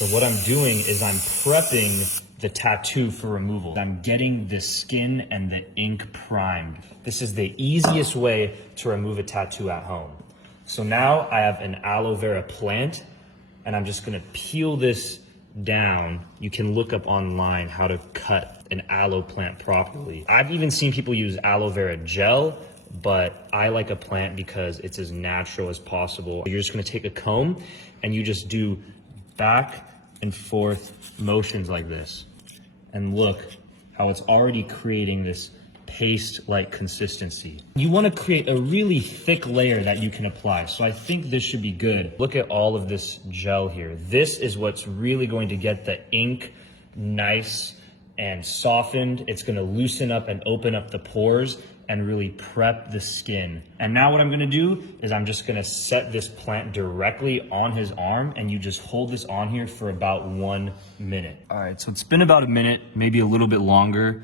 So what I'm doing is I'm prepping the tattoo for removal. I'm getting the skin and the ink primed. This is the easiest way to remove a tattoo at home. So now I have an aloe vera plant and I'm just gonna peel this down. You can look up online how to cut an aloe plant properly. I've even seen people use aloe vera gel, but I like a plant because it's as natural as possible. You're just gonna take a comb and you just do back and forth motions like this. And look how it's already creating this paste-like consistency. You want to create a really thick layer that you can apply. So I think this should be good. Look at all of this gel here. This is what's really going to get the ink nice and softened. It's going to loosen up and open up the pores and really prep the skin. And now what I'm gonna do is I'm just gonna set this plant directly on his arm, and you just hold this on here for about 1 minute. All right, so it's been about a minute, maybe a little bit longer.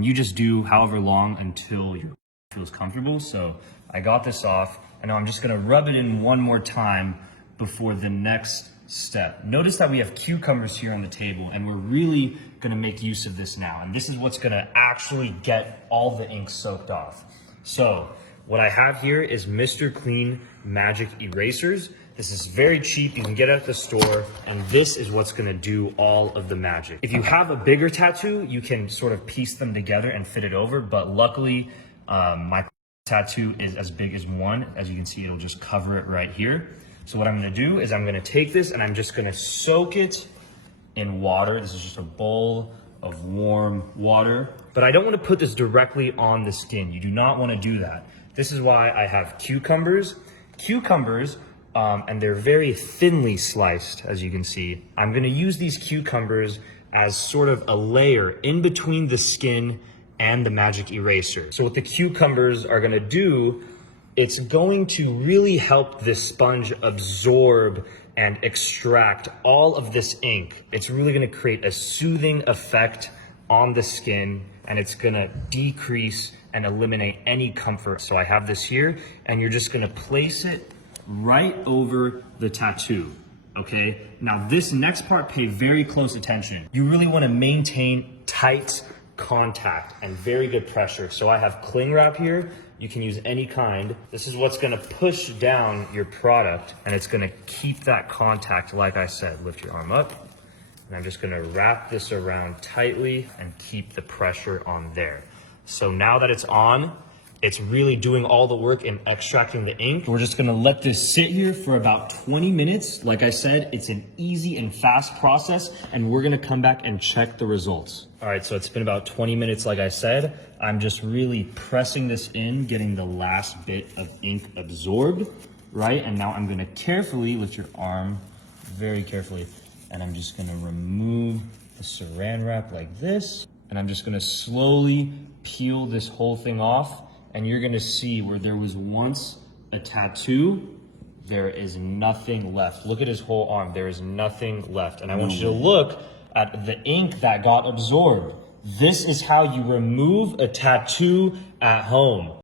You just do however long until you feels comfortable. So I got this off, and now I'm just gonna rub it in one more time before the next step. Notice that we have cucumbers here on the table, and we're really gonna make use of this now. And this is what's gonna actually get all the ink soaked off. So what I have here is Mr. Clean Magic Erasers. This is very cheap, you can get it at the store, and this is what's gonna do all of the magic. If you have a bigger tattoo, you can sort of piece them together and fit it over, but luckily my tattoo is as big as one. As you can see, it'll just cover it right here. So what I'm gonna do is I'm gonna take this and I'm just gonna soak it in water. This is just a bowl of warm water. But I don't wanna put this directly on the skin. You do not wanna do that. This is why I have cucumbers. And they're very thinly sliced, as you can see. I'm gonna use these cucumbers as sort of a layer in between the skin and the magic eraser. So what the cucumbers are gonna do, it's going to really help this sponge absorb and extract all of this ink. It's really gonna create a soothing effect on the skin, and it's gonna decrease and eliminate any comfort. So I have this here, and you're just gonna place it right over the tattoo, okay? Now this next part, pay very close attention. You really wanna maintain tight contact and very good pressure. So I have cling wrap here. You can use any kind. This is what's gonna push down your product, and it's gonna keep that contact, like I said. Lift your arm up, and I'm just gonna wrap this around tightly and keep the pressure on there. So now that it's on, it's really doing all the work in extracting the ink. We're just gonna let this sit here for about 20 minutes. Like I said, it's an easy and fast process, and we're gonna come back and check the results. All right, so it's been about 20 minutes, like I said. I'm just really pressing this in, getting the last bit of ink absorbed, right? And now I'm gonna carefully lift your arm, very carefully, and I'm just gonna remove the saran wrap like this, and I'm just gonna slowly peel this whole thing off. And you're gonna see where there was once a tattoo, there is nothing left. Look at his whole arm, there is nothing left. And I want you to look at the ink that got absorbed. This is how you remove a tattoo at home.